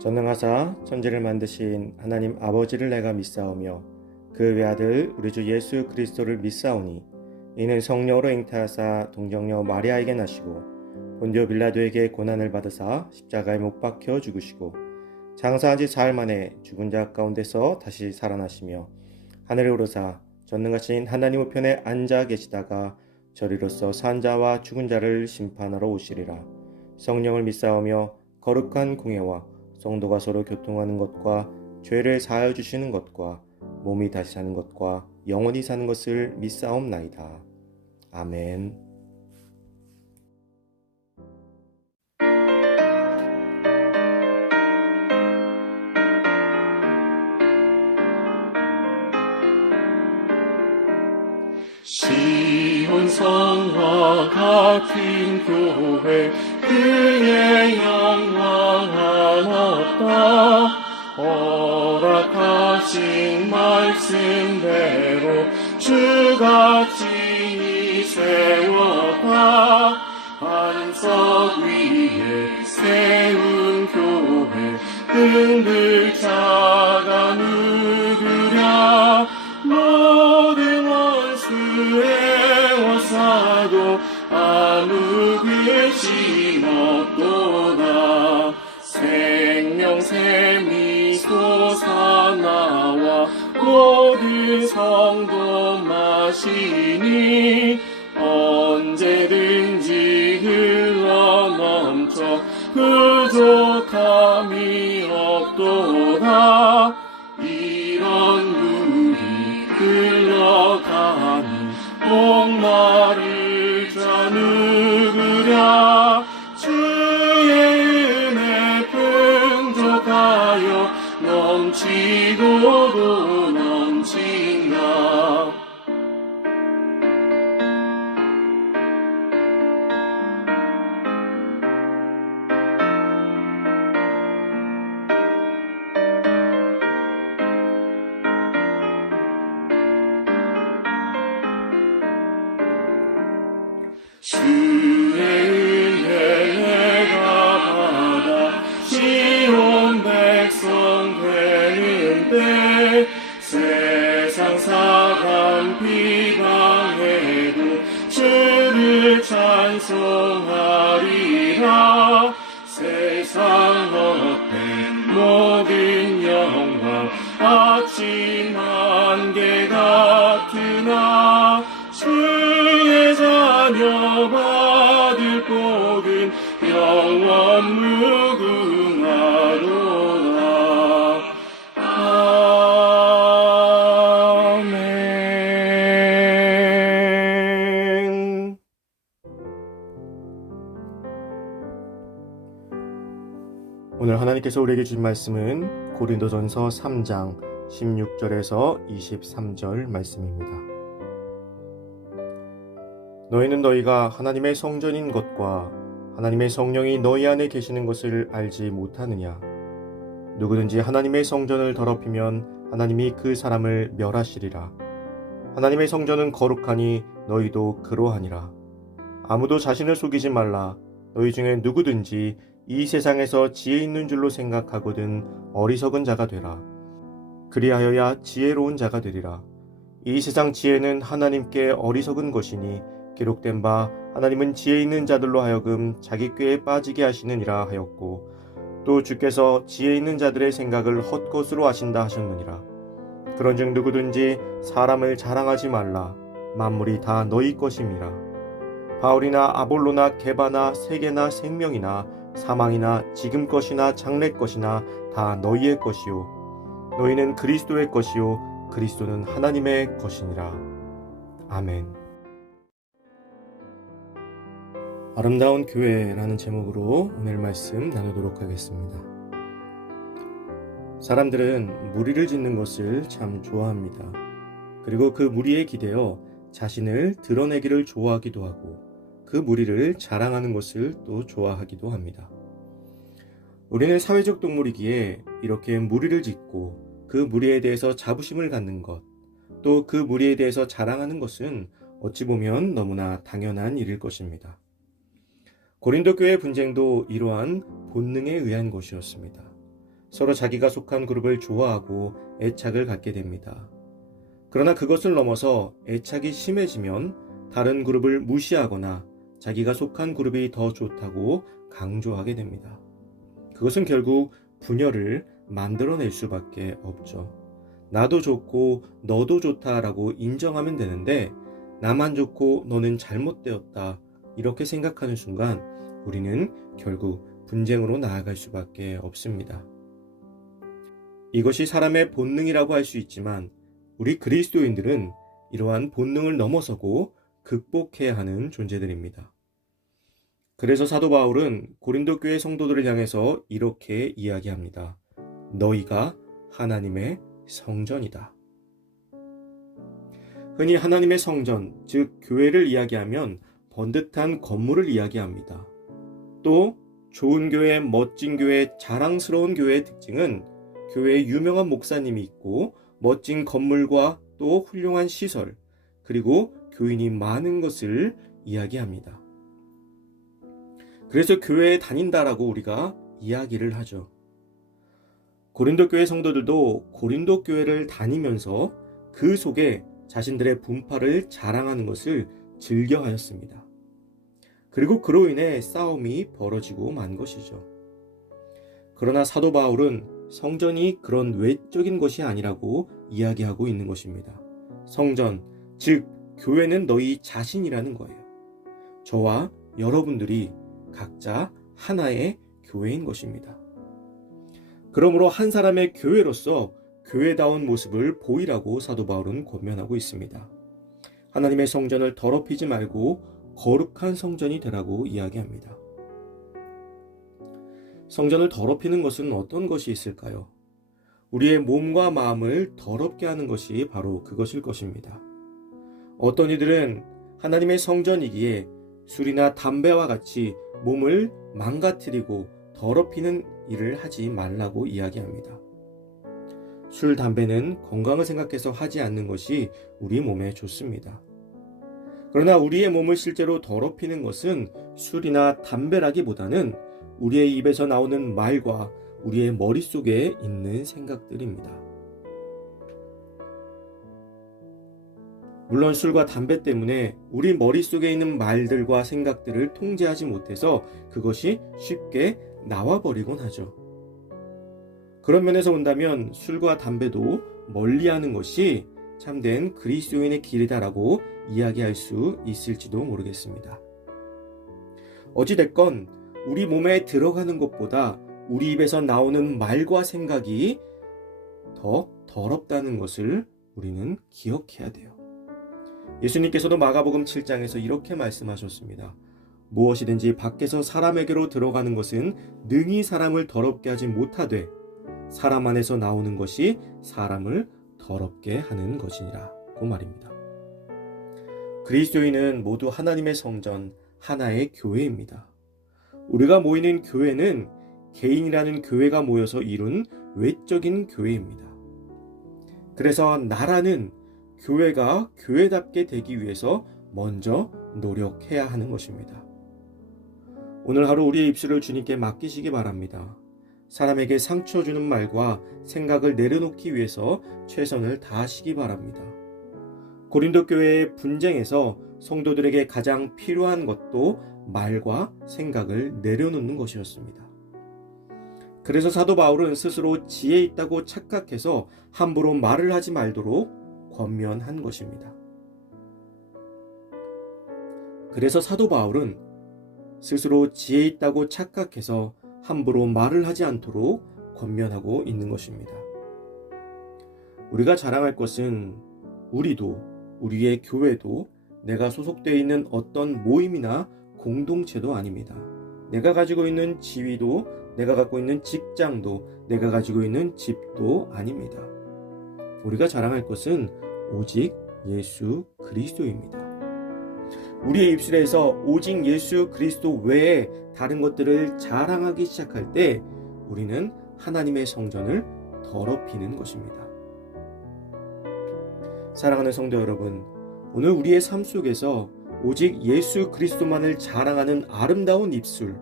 전능하사 천지를 만드신 하나님 아버지를 내가 믿사오며 그 외아들 우리 주 예수 그리스도를 믿사오니 이는 성령으로 잉태하사 동정녀 마리아에게 나시고 본디오 빌라도에게 고난을 받으사 십자가에 못 박혀 죽으시고 장사한 지 사흘 만에 죽은 자 가운데서 다시 살아나시며 하늘에 오르사 전능하신 하나님 우편에 앉아 계시다가 저리로서 산 자와 죽은 자를 심판하러 오시리라. 성령을 믿사오며 거룩한 공예와 성도가 서로 교통하는 것과 죄를 사하여 주시는 것과 몸이 다시 사는 것과 영원히 사는 것을 믿사옵나이다. 아멘. 시온성과 같은 교회 그의 영광 없다. 허락하신 말씀대로 주가 친히 세웠다. 반석 위에 세운 교회 흔들 자가 누구랴. 모든 원수의 원사도 아무 근심 없도다. 생명샘이 솟아나와 모든 성도 마시니 언제든지 흘러넘쳐 부족함이 없도다. 이런 물이 흘러가니 목마를 자 누구랴. 주의 은혜 풍족하여 넘치고도 넘친다. 주의 은혜 내가 받아 시온 백성 되는데 세상 사람 비방해도 주를 찬송하리라. 세상 헛된 모든 영광 아침 안개 같으나 주의 자녀 받을 복은 영원 무궁하로다. 아멘. 오늘 하나님께서 우리에게 주신 말씀은 고린도전서 3장 16절에서 23절 말씀입니다. 너희는 너희가 하나님의 성전인 것과 하나님의 성령이 너희 안에 계시는 것을 알지 못하느냐. 누구든지 하나님의 성전을 더럽히면 하나님이 그 사람을 멸하시리라. 하나님의 성전은 거룩하니 너희도 그러하니라. 아무도 자신을 속이지 말라. 너희 중에 누구든지 이 세상에서 지혜 있는 줄로 생각하거든 어리석은 자가 되라. 그리하여야 지혜로운 자가 되리라. 이 세상 지혜는 하나님께 어리석은 것이니 기록된 바 하나님은 지혜 있는 자들로 하여금 자기 꾀에 빠지게 하시느니라 하였고, 또 주께서 지혜 있는 자들의 생각을 헛것으로 하신다 하셨느니라. 그런즉 누구든지 사람을 자랑하지 말라. 만물이 다 너희 것임이라. 바울이나 아볼로나 게바나 세계나 생명이나 사망이나 지금 것이나 장래 것이나 다 너희의 것이요 너희는 그리스도의 것이요 그리스도는 하나님의 것이니라. 아멘. 아름다운 교회라는 제목으로 오늘 말씀 나누도록 하겠습니다. 사람들은 무리를 짓는 것을 참 좋아합니다. 그리고 그 무리에 기대어 자신을 드러내기를 좋아하기도 하고 그 무리를 자랑하는 것을 또 좋아하기도 합니다. 우리는 사회적 동물이기에 이렇게 무리를 짓고 그 무리에 대해서 자부심을 갖는 것, 또 그 무리에 대해서 자랑하는 것은 어찌 보면 너무나 당연한 일일 것입니다. 고린도 교회의 분쟁도 이러한 본능에 의한 것이었습니다. 서로 자기가 속한 그룹을 좋아하고 애착을 갖게 됩니다. 그러나 그것을 넘어서 애착이 심해지면 다른 그룹을 무시하거나 자기가 속한 그룹이 더 좋다고 강조하게 됩니다. 그것은 결국 분열을 만들어낼 수밖에 없죠. 나도 좋고 너도 좋다라고 인정하면 되는데 나만 좋고 너는 잘못되었다 이렇게 생각하는 순간 우리는 결국 분쟁으로 나아갈 수밖에 없습니다. 이것이 사람의 본능이라고 할 수 있지만 우리 그리스도인들은 이러한 본능을 넘어서고 극복해야 하는 존재들입니다. 그래서 사도 바울은 고린도 교회 성도들을 향해서 이렇게 이야기합니다. 너희가 하나님의 성전이다. 흔히 하나님의 성전, 즉 교회를 이야기하면 번듯한 건물을 이야기합니다. 또 좋은 교회, 멋진 교회, 자랑스러운 교회의 특징은 교회에 유명한 목사님이 있고 멋진 건물과 또 훌륭한 시설, 그리고 교인이 많은 것을 이야기합니다. 그래서 교회에 다닌다라고 우리가 이야기를 하죠. 고린도 교회 성도들도 고린도 교회를 다니면서 그 속에 자신들의 분파를 자랑하는 것을 즐겨하였습니다. 그리고 그로 인해 싸움이 벌어지고 만 것이죠. 그러나 사도 바울은 성전이 그런 외적인 것이 아니라고 이야기하고 있는 것입니다. 성전, 즉 교회는 너희 자신이라는 거예요. 저와 여러분들이 각자 하나의 교회인 것입니다. 그러므로 한 사람의 교회로서 교회다운 모습을 보이라고 사도 바울은 권면하고 있습니다. 하나님의 성전을 더럽히지 말고 거룩한 성전이 되라고 이야기합니다. 성전을 더럽히는 것은 어떤 것이 있을까요? 우리의 몸과 마음을 더럽게 하는 것이 바로 그것일 것입니다. 어떤 이들은 하나님의 성전이기에 술이나 담배와 같이 몸을 망가뜨리고 더럽히는 일을 하지 말라고 이야기합니다. 술, 담배는 건강을 생각해서 하지 않는 것이 우리 몸에 좋습니다. 그러나 우리의 몸을 실제로 더럽히는 것은 술이나 담배라기보다는 우리의 입에서 나오는 말과 우리의 머릿속에 있는 생각들입니다. 물론 술과 담배 때문에 우리 머릿속에 있는 말들과 생각들을 통제하지 못해서 그것이 쉽게 나와버리곤 하죠. 그런 면에서 본다면 술과 담배도 멀리하는 것이 참된 그리스도인의 길이다라고 이야기할 수 있을지도 모르겠습니다. 어찌됐건 우리 몸에 들어가는 것보다 우리 입에서 나오는 말과 생각이 더 더럽다는 것을 우리는 기억해야 돼요. 예수님께서도 마가복음 7장에서 이렇게 말씀하셨습니다. 무엇이든지 밖에서 사람에게로 들어가는 것은 능히 사람을 더럽게 하지 못하되 사람 안에서 나오는 것이 사람을 더럽게 하는 것이니라 그 말입니다. 그리스도인은 모두 하나님의 성전, 하나의 교회입니다. 우리가 모이는 교회는 개인이라는 교회가 모여서 이룬 외적인 교회입니다. 그래서 나라는 교회가 교회답게 되기 위해서 먼저 노력해야 하는 것입니다. 오늘 하루 우리의 입술을 주님께 맡기시기 바랍니다. 사람에게 상처 주는 말과 생각을 내려놓기 위해서 최선을 다하시기 바랍니다. 고린도 교회의 분쟁에서 성도들에게 가장 필요한 것도 말과 생각을 내려놓는 것이었습니다. 그래서 사도 바울은 스스로 지혜 있다고 착각해서 함부로 말을 하지 말도록 권면한 것입니다. 그래서 사도 바울은 스스로 지혜 있다고 착각해서 함부로 말을 하지 않도록 권면하고 있는 것입니다. 우리가 자랑할 것은 우리도, 우리의 교회도, 내가 소속되어 있는 어떤 모임이나 공동체도 아닙니다. 내가 가지고 있는 지위도, 내가 갖고 있는 직장도, 내가 가지고 있는 집도 아닙니다. 우리가 자랑할 것은 오직 예수 그리스도입니다. 우리의 입술에서 오직 예수 그리스도 외에 다른 것들을 자랑하기 시작할 때 우리는 하나님의 성전을 더럽히는 것입니다. 사랑하는 성도 여러분, 오늘 우리의 삶 속에서 오직 예수 그리스도만을 자랑하는 아름다운 입술,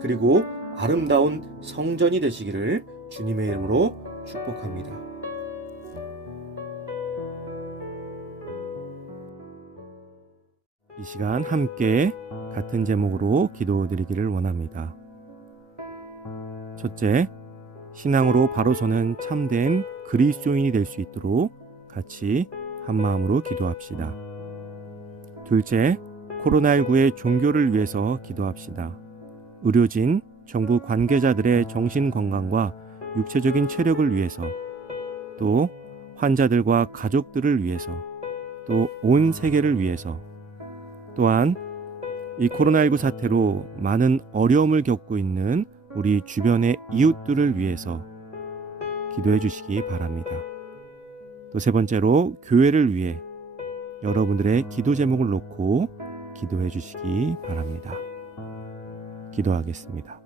그리고 아름다운 성전이 되시기를 주님의 이름으로 축복합니다. 이 시간 함께 같은 제목으로 기도드리기를 원합니다. 첫째, 신앙으로 바로 서는 참된 그리스도인이 될 수 있도록 같이 한 마음으로 기도합시다. 둘째, 코로나19의 종교를 위해서 기도합시다. 의료진, 정부 관계자들의 정신 건강과 육체적인 체력을 위해서, 또 환자들과 가족들을 위해서, 또 온 세계를 위해서, 또한 이 코로나19 사태로 많은 어려움을 겪고 있는 우리 주변의 이웃들을 위해서 기도해 주시기 바랍니다. 또 세 번째로 교회를 위해 여러분들의 기도 제목을 놓고 기도해 주시기 바랍니다. 기도하겠습니다.